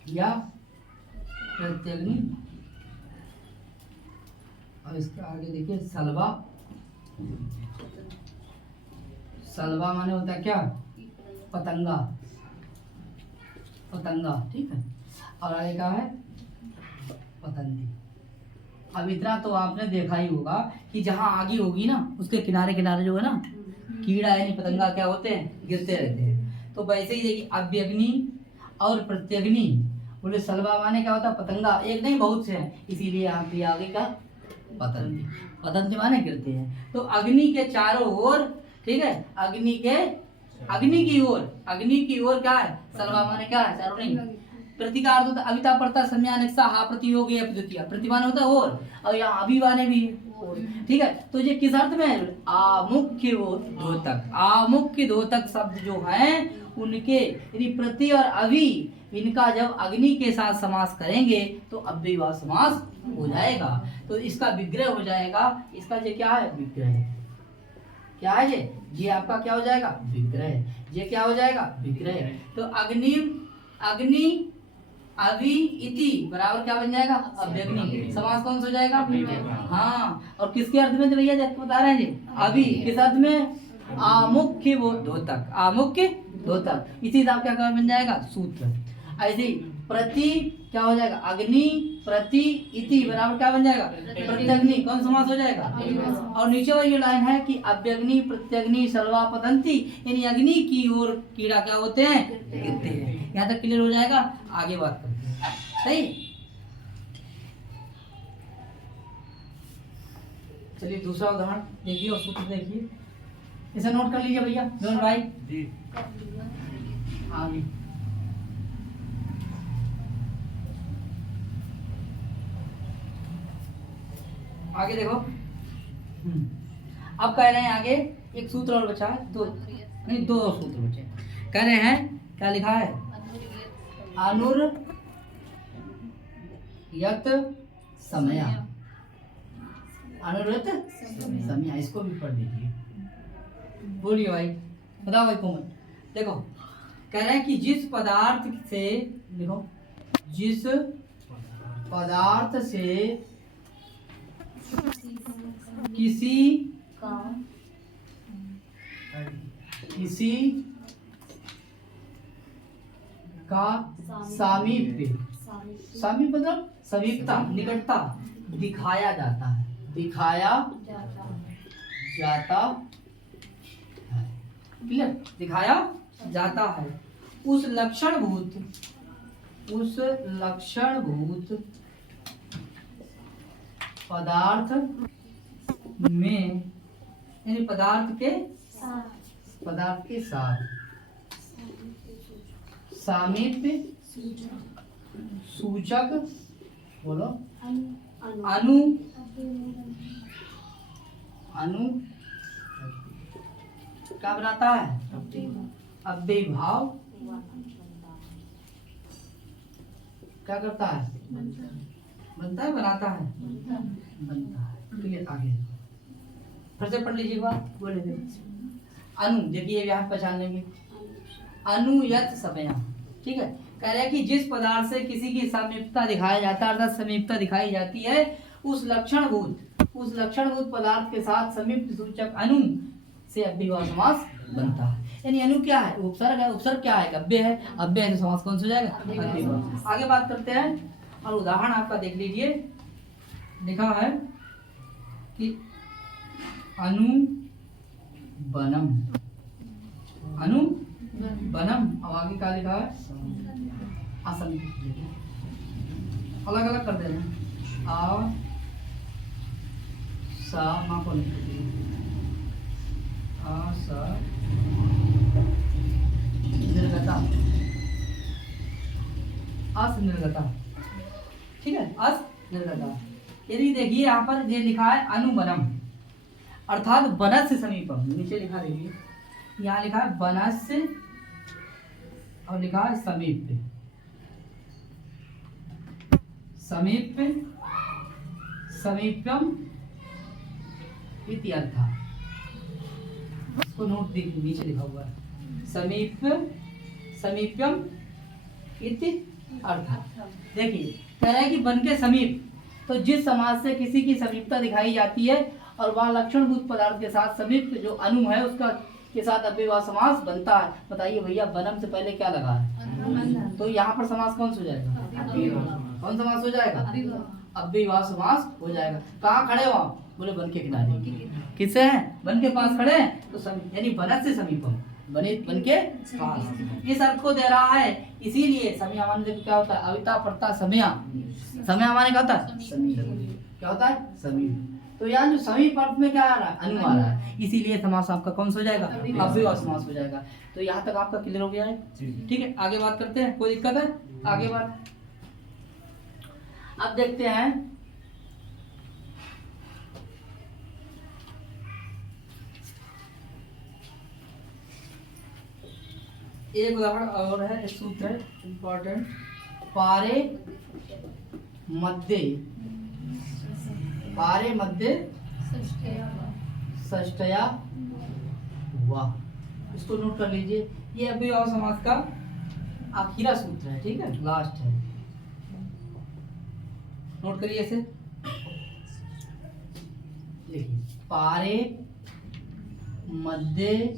या प्रत्यग्नि, और इसके आगे देखिए सलवा, सलवा माने होता है क्या पतंगा, पतंगा, ठीक है। और आगे क्या है पतंगी। अब इतना तो आपने देखा ही होगा कि जहाँ आगी होगी ना उसके किनारे किनारे जो है ना कीड़ा यानी पतंगा क्या होते हैं गिरते रहते हैं। तो वैसे ही देखिए अव्यग्नि और प्रत्यग्नि, बोले सलवा माने क्या होता है पतंगा, एक नहीं बहुत से हैं, इसीलिए यहाँ पे आगे का पतंगी, पतंगी माने गिरते हैं। तो अग्नि के चारों ओर, ठीक है, अग्नि के अग्नि की ओर, अग्नि की ओर क्या है, सलवा माने क्या है, सराउंडिंग। प्रति का अर्थ होता है अविता पड़ता संज्ञा अनेकसा हा प्रतियोगी है प्रद्युतिया, प्रतिमान होता है और यहाँ अभिवाने भी है और। ठीक है, तो ये किस अर्थ में है, आमुख्य द्योतक, आमुख्य द्योतक शब्द जो हैं उनके यदि प्रति और अवि इनका जब अग्नि के साथ समास करेंगे तो अव्ययवाद समास हो जाएगा, तो इसका विग्रह हो जाएगा। इसका ये क्या है, विग्रह। क्या है ये आपका क्या हो जाएगा, विग्रह। ये क्या हो जाएगा, विग्रह। तो अग्नि, अग्नि अवि इति बराबर क्या बन जाएगा, अव्यग्नि। समास कौन सा हो जाएगा, हाँ। और किसके अर्थ में भैया बता रहे हैं जी, अवि किस अर्थ में, आमुख्य वो द्योतक, आमुख्य द्योतक। इसी से क्या बन जाएगा, सूत्र। ऐसे ही प्रति क्या हो जाएगा, अग्नि प्रति इति बराबर क्या बन जाएगा, प्रत्यग्नि। कौन समास हो जाएगा, और नीचे वाली लाइन है कि अव्यग्नि प्रत्यग्नि सलवा पतंती, यानी अग्नि की ओर कीड़ा क्या होते हैं, गिरते हैं। यहाँ तक क्लियर हो जाएगा, आगे बात करते हैं। सही, चलिए दूसरा उदाहरण देखिए और सूत्र देखिए, इसे नोट कर लीजिए भैया जोन भाई जी। आगे आगे देखो, अब कह रहे हैं आगे एक सूत्र और बचा है, दो नहीं दो और सूत्र बचे। कह रहे हैं क्या लिखा है, अनुर यत समया, अनुरत समया, इसको भी पढ़ लीजिए। बोलिए भाई, बताओ भाई कोमल। देखो कह रहे हैं कि जिस पदार्थ से, देखो जिस पदार्थ से किसी का सामीप्य, सामीप्य मतलब समीपता, निकटता दिखाया जाता है, दिखाया जाता है, क्लियर, दिखाया जाता है। उस लक्षणभूत पदार्थ में, यानी पदार्थ के साथ सामीप्य सूचक, बोलो अनु क्या बनाता है, अव्यय भाव क्या करता है, बनता है, बनाता है, बनता है। क्लियर, आगे फिर से पढ़ लीजिए एक बार, बोले थे अनु, देखिए यहाँ पहचान लेंगे, अनुयत समया। ठीक है, कह रहे हैं कि जिस पदार्थ से किसी की समीपता दिखाया जाता है, अर्थात समीपता दिखाई जाती है, उस लक्षणभूत पदार्थ के साथ समीप सूचक अनु से अव्ययवाद समास बनता है। यानी अनु क्या है, उपसर्ग है, उपसर्ग क्या है, अव्यय है, अव्यय है, समास कौन सा हो जाएगा, अव्ययवाद। आगे बात करते हैं और उदाहरण आपका देख लीजिए, लिखा है कि अनुबनम, अनुबनम। अब आगे क्या लिखा है, असम, अलग अलग कर देना, आ सा माँ को आ सा निर्गता, अस निर्गता। ठीक है, अस निर्गता। यदि देखिए यहाँ पर ये लिखा है अनुबनम, अर्थात बनस से समीपम। नीचे लिखा देखिए, यहाँ लिखा है बनस से और लिखा है समीप, समीप समीपम इति अर्था। इसको नोट देखिए, नीचे लिखा हुआ है समीप्यम इति अर्था। देखिए कह रहा है कि बन के समीप, तो जिस समाज से किसी की समीपता दिखाई जाती है और वह लक्षणभूत पदार्थ के साथ समीप जो अनु है उसका के साथ अव्ययवाद समास बनता है। बताइए भैया, बनम से पहले क्या लगा है, तो यहाँ पर समास कौन सा हो जाएगा, कौन समास हो जाएगा, अव्ययवाद समास हो जाएगा। कहाँ खड़े हो आप, बोले बन के किनारे। किससे हैं, बन के पास खड़े हैं, तो यानी बनस से समीपम, बन के पास, इस अर्थ को दे रहा है। इसीलिए समया माने क्या होता है, अविता पड़ता समया, समय माने क्या होता है, समीप, क्या होता है, समीप। तो यहाँ जो सभी अर्थ में क्या आ रहा है, अनु आ रहा है, इसीलिए समास आपका कौन सा हो जाएगा, अव्ययभाव समास हो जाएगा। तो यहाँ तक आपका क्लियर हो गया है। ठीक है, आगे बात करते हैं, कोई दिक्कत है? आगे बात अब देखते हैं। एक उदाहरण और है, एक सूत्र है इम्पोर्टेंट, पारे मध्य, पारे मध्य षष्टया वाह, इसको नोट कर लीजिए। ये अव्ययभाव समास का आखिरी सूत्र है, ठीक है, लास्ट है, नोट करिए इसे। देखिए, पारे मध्य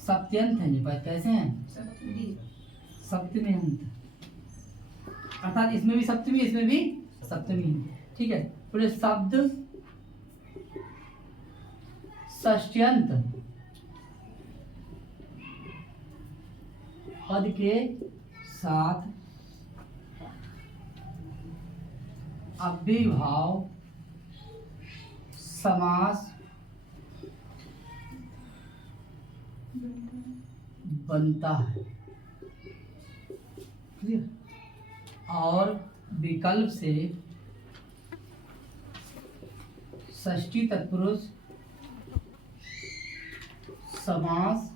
सप्त्यंत है, नहीं कैसे हैं, सप्तमी अंत, अर्थात इसमें भी सप्तमी, इसमें भी सप्तमी, ठीक है। पूरे शब्द षष्ट्यंत पद के साथ अव्ययभाव समास बनता है, क्लियर। और विकल्प से षष्ठी तत्पुरुष समास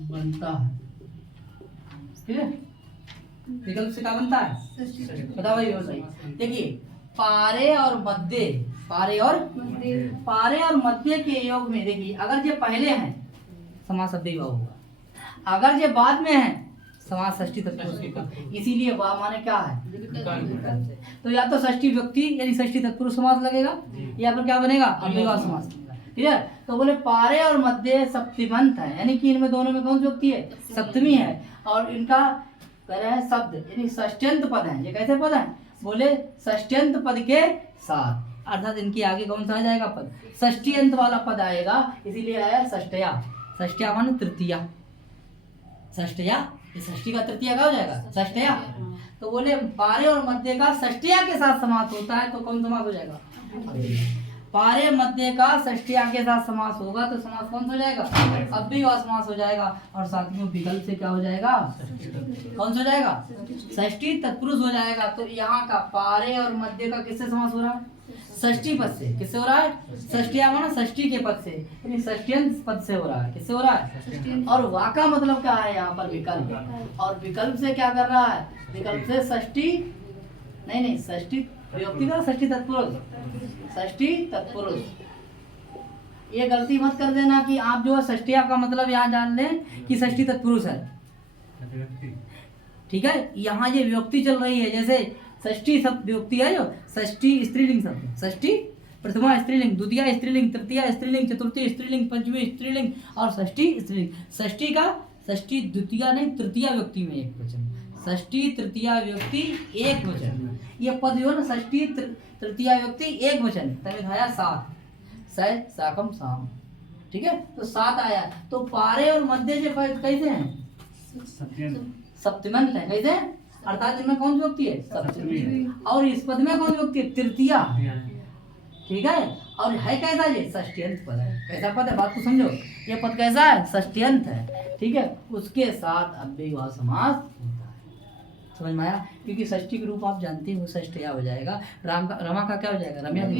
बनता है, क्लियर। विकल्प से क्या बनता है, बताओ भाई, बताइए। देखिए, पारे और मध्य, पारे और मध्य के योग में देखिए, अगर ये पहले हैं समास अव्ययभाव होगा, अगर ये बाद में है समास षष्ठी तत्पुरुष का, इसीलिए वाह माने क्या है, तो या तो षष्ठी व्यक्ति यानी षष्ठी तत्पुरुष समास लगेगा, या फिर क्या बनेगा, अव्ययभाव समास बनेगा, क्लियर। तो बोले पारे और मध्य सप्तिमंत है, यानी कि इनमें दोनों में कौन सी व्यक्ति है, सप्तमी है, और इनका कह रहे हैं शब्द यानी षष्ट्यंत पद है। ये कैसे पद है, बोले षष्ट्यंत पद के साथ, अर्थात इनकी आगे कौन सा आ जाएगा पद, षष्ठी अंत वाला पद आएगा, इसीलिए आया षष्टया। षष्टया माने तृतीया, षष्टया, ये षष्ठी का तृतीया क्या हो जाएगा, षष्टया। तो बोले पारे और मध्य का षष्टया के साथ समास होता है, तो कौन समास हो जाएगा, पारे मध्य का षष्टया के साथ समास होगा, तो समास कौन सा हो जाएगा, अव्ययभाव समास हो जाएगा। और साथ में विकल्प से क्या हो जाएगा, कौन सा हो जाएगा, षष्ठी तत्पुरुष हो जाएगा। तो यहाँ का पारे और मध्य का किससे समास हो रहा है, षष्ठी पद से। किससे हो रहा है, षष्टिया माना षष्ठी के पद से, यानी षष्ट्यंत पद से हो रहा है। किससे हो रहा है, और वा का मतलब क्या है यहाँ पर, विकल्प। और विकल्प से क्या कर रहा है, विकल्प से षष्ठी नहीं षष्ठी विभक्ति का षष्ठी तत्पुरुष, षष्ठी तत्पुरुष। ये गलती मत कर देना कि आप जो है षष्टिया का मतलब यहाँ जान लें कि षष्ठी तत्पुरुष है, ठीक है। यहाँ ये विभक्ति चल रही है, जैसे षष्ठी शब्द विभक्ति है, जो षष्ठी स्त्रीलिंग शब्द, षष्ठी प्रथमा स्त्रीलिंग, द्वितीय स्त्रीलिंग, तृतीय स्त्रीलिंग, चतुर्थी स्त्रीलिंग, पंचमी स्त्रीलिंग और षष्ठी स्त्रीलिंग। षष्ठी का षष्ठी द्वितीय नहीं तृतीय व्यक्ति में एक वचन, षष्ठी तृतीय व्यक्ति एक वचन। ये पद जो है ना, षष्ठी तृतीय व्यक्ति एक वचन, तभी आया सात, सै साकम साम, ठीक है। तो सात आया। तो पारे और मध्य जो कैसे हैं, सप्तमंत है, कैसे, अर्थात इनमें कौन सी व्यक्ति है, सप्तमी। और इस पद में कौन सी व्यक्ति है, तृतीया, ठीक है। और है कैसा, ये षष्ट्यंत पद है। कैसा पद है, बात को समझो, ये पद कैसा है, षष्ट्यंत है, ठीक है। उसके साथ अव्ययभाव समास होता है, समझ में आया। क्योंकि षष्ठी के रूप आप जानते हो, षष्टया हो जाएगा, राम का रमा का क्या हो जाएगा, रम्या हो।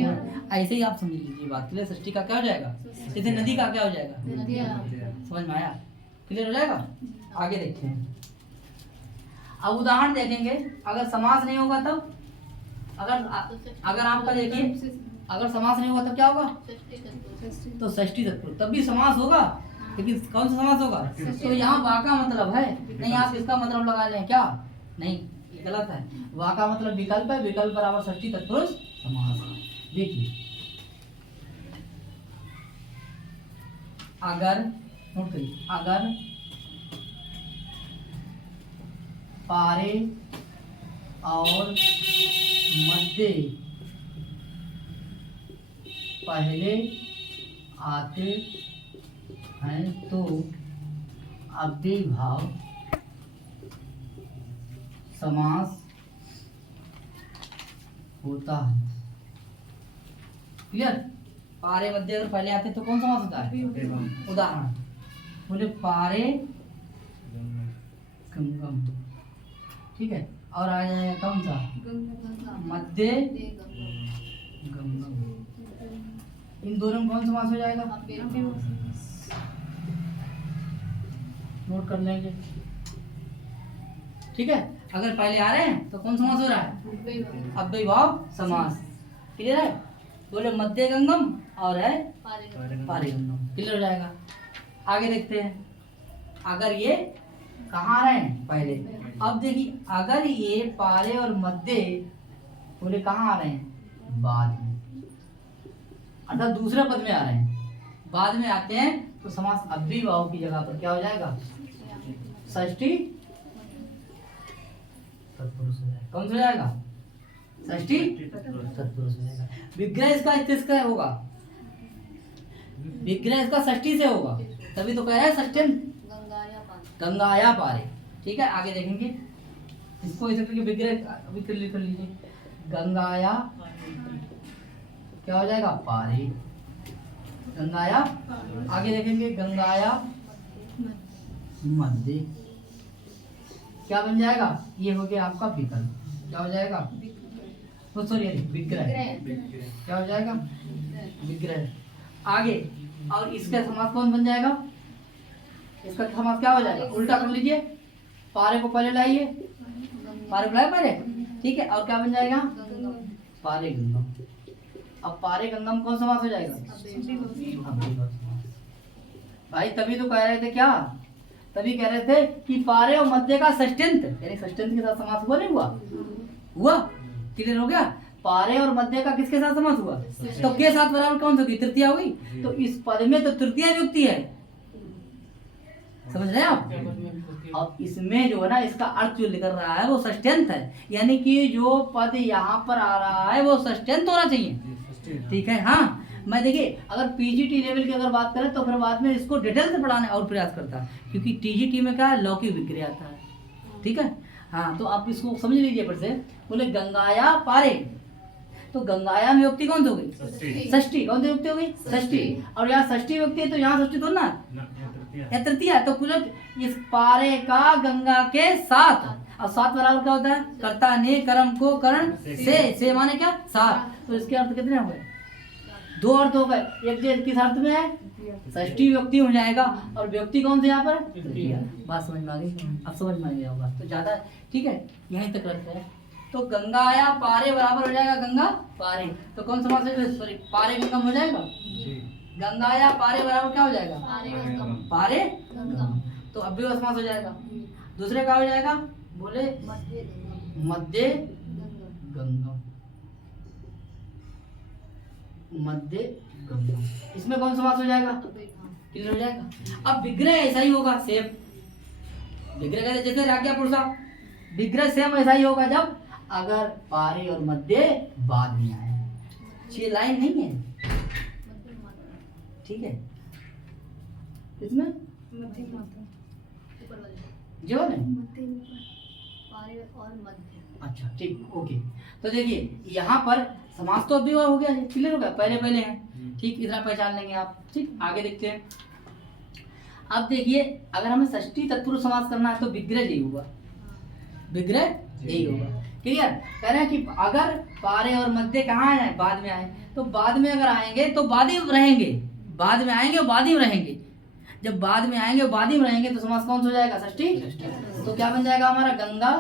ऐसे ही आप समझ लीजिए बात, क्लियर। षष्ठी का क्या हो जाएगा, जैसे नदी का क्या हो जाएगा, समझ में आया, क्लियर हो जाएगा। आगे देखते हैं, अब उदाहरण देखेंगे। अगर समास नहीं होगा तब, अगर आपका देखिए, अगर समास नहीं होगा तब क्या होगा, तो षष्ठी तत्पुरुष, तब भी समास होगा, लेकिन कौन सा समास होगा, तो यहाँ वा का मतलब है नहीं, आप इसका मतलब लगा लें क्या, नहीं, गलत है। वा का मतलब विकल्प है, विकल्प बराबर षष्ठी तत्पुरुष समास। देखिए, अगर नोट करिए, अगर पारे और मध्य पहले आते हैं तो अव्ययभाव समास होता है। क्लियर? पारे मध्य अगर पहले आते तो कौन समास होता है? उदाहरण बोले पारे गंगम, ठीक है। और आ जाएगा कौन सा? मध्य गंगम। इन दोनों में कौन समास हो जाएगा? नोट कर लेंगे, ठीक है। अगर पहले आ रहे हैं तो कौन समास हो रहा है? अव्ययीभाव समास। क्लियर है? बोले मध्य गंगम और है पारे गंगम। क्लियर हो जाएगा। आगे देखते हैं। अगर ये कहाँ आ रहे हैं? पहले। अब देखिए अगर ये पारे और मध्य बोले कहाँ आ रहे हैं? बाद में, अर्थात दूसरे पद में आ रहे हैं। बाद में आते हैं तो समास अव्ययीभाव की जगह पर क्या हो जाएगा? षष्ठी तत्पुरुष हो जाएगा। कौन सा हो जाएगा? षष्ठी तत्पुरुष हो जाएगा। विग्रह इसका किसका होगा? विग्रह इसका षष्ठी से होगा, तभी तो कह रहा है षष्ठ्यंत गंगाया पारे। ठीक है, आगे देखेंगे इसको इसे करके विग्रह अभी कर लीजिए। गंगाया क्या हो जाएगा? पारे। गंगाया आगे देखेंगे गंगाया मध्य क्या बन जाएगा? ये हो गया आपका विकल्प। क्या हो जाएगा? तो सॉरी विग्रह। क्या हो जाएगा? विग्रह। आगे और इसका समास कौन बन जाएगा? इसका समास क्या हो जाएगा? उल्टा कर लीजिए। पारे को पहले लाइए, पारे को लाए पहले, ठीक है। और क्या बन जाएगा? पारे गंगम। अब पारे गंगम कौन समास हो जाएगा? अव्ययीभाव समास। भाई तभी तो कह रहे थे क्या? तभी कह रहे थे कि पारे और मध्य का षष्ठ्यंत यानी षष्ठ्यंत के साथ समास हुआ नहीं हुआ? हुआ। क्लियर हो गया? पारे और मध्य का किसके साथ समास हुआ? तो के साथ बराबर कौन सी होगी? तृतीया हुई। तो इस पद में तो तृतीया विभक्ति है, समझ रहे हैं आप? अब इसमें जो है ना इसका अर्थ जो निकल रहा है वो षष्ठ्यंत है, यानी कि जो पद यहाँ पर आ रहा है वो षष्ठ्यंत होना चाहिए। ठीक है। हाँ, मैं देखिए अगर पीजीटी लेवल की अगर बात करें तो फिर बाद में इसको डिटेल से पढ़ाने और प्रयास करता है, क्योंकि टीजीटी में क्या है? लौकिक विग्रह आता है। ठीक है। हाँ, तो आप इसको समझ लीजिए फिर से। बोले गंगाया पारे, तो गंगाया में युक्ति कौन सी हो गई? षष्ठी। कौन सी युक्ति हो गई? षष्ठी। और यहाँ षष्ठी युक्ति है तो यहाँ षष्ठी तो ना या तृतीया। तो कुल इस पारे का गंगा के साथ, और साथ बराबर क्या होता है? कर्ता ने कर्म को करण से माने क्या? साथ। तो इसके अर्थ कितने हो गए? दो अर्थ हो गए। एक जो किस अर्थ में है? षष्ठी व्यक्ति हो जाएगा, और व्यक्ति कौन से यहाँ पर? तृतीया। बात समझ में आ गई? अब समझ में आ गया होगा तो ज्यादा, ठीक है, यहीं तक रखते हैं। तो गंगाया पारे बराबर हो जाएगा गंगा पारे। तो कौन समास है? सॉरी, पारे गंगम हो जाएगा। गंगाया पारे बराबर क्या हो जाएगा? पारे गंगम। तो अव्ययीभाव समास हो जाएगा। दूसरे का हो जाएगा? बोले मध्य गंगम। मध्य गंगम, इसमें कौन समास हो जाएगा? क्लियर हो जाएगा। अब विग्रह ऐसा ही होगा सेम। विग्रह कहते जैसे राग्या पुरुषा, विग्रह सेम ऐसा ही होगा जब अगर पारे और मध्य बाद में आए। 6 लाइन नहीं है, ठीक है। इसमें जो है अच्छा, ठीक, ओके। तो देखिए यहाँ पर समास तो अव्ययीभाव हो गया है, क्लियर हो गया? पहले है, ठीक, इतना पहचान लेंगे आप। ठीक, आगे देखते हैं। अब देखिए अगर हमें षष्ठी तत्पुरुष समास करना है तो विग्रह यही होगा, विग्रह यही होगा। क्लियर? कह रहे हैं कि अगर पारे और मध्य कहाँ आए? बाद में आए, तो बाद में अगर आएंगे तो बाद ही रहेंगे, बाद में आएंगे और बाद ही रहेंगे। जब बाद में आएंगे और बाद ही रहेंगे तो समास कौन सा हो जाएगा? षष्ठी। तो क्या बन जाएगा हमारा? गंगा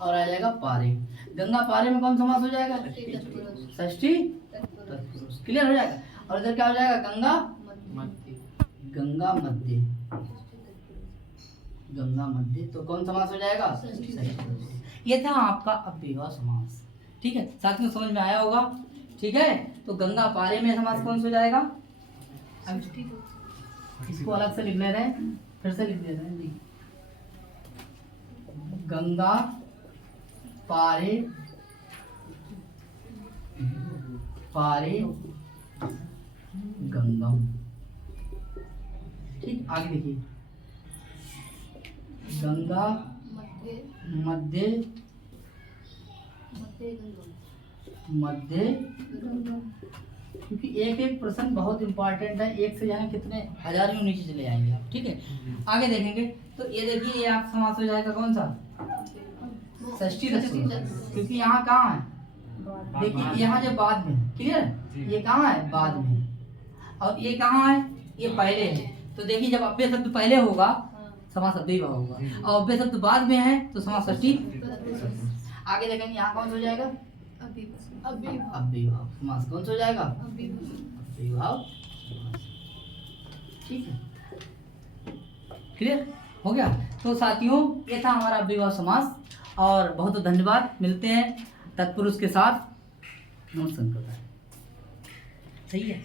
और आ जाएगा पारे। गंगा पारे में कौन समास हो जाएगा? षष्ठी तत्पुरुष। क्लियर हो जाएगा। और इधर क्या हो जाएगा? गंगा मध्य। गंगा मध्य, तो कौन समास हो जाएगा? षष्ठी। ये था आपका अव्ययीभाव समास। ठीक है, साथ में समझ में आया होगा। ठीक है, तो गंगा पारे में समास कौन सा हो जाएगा? इसको अलग से लिख ले रहे हैं, फिर से लिख दे रहे हैं। गंगा पारे गंगम। ठीक, आगे देखिए गंगा मध्य मध्य, क्योंकि एक एक प्रश्न बहुत इंपॉर्टेंट है, एक से जाने कितने हजारों नीचे चले जाएंगे आप। ठीक है, आगे देखेंगे तो ये देखिए, ये आप समास हो जाएगा कौन सा, षष्ठी तत्पुरुष, क्योंकि यहाँ कहाँ है, देखिए यहाँ जो बाद में है, क्लियर, ये कहाँ है, बाद में है, और ये कहाँ है, ये पहले है। तो देखिए जब अव्यय शब्द पहले होगा समास अव्ययीभाव होगा, और अव्यय शब्द बाद में है तो समास षष्ठी। आगे देखेंगे यहाँ कौन सा हो जाएगा, अव्ययीभाव समास कौन सा हो जाएगा, अव्ययीभाव। ठीक है, क्लियर हो गया। तो साथियों ये था हमारा अव्ययीभाव समास, और बहुत बहुत धन्यवाद। मिलते हैं तत्पुरुष के साथ। नमस्कार। सही है।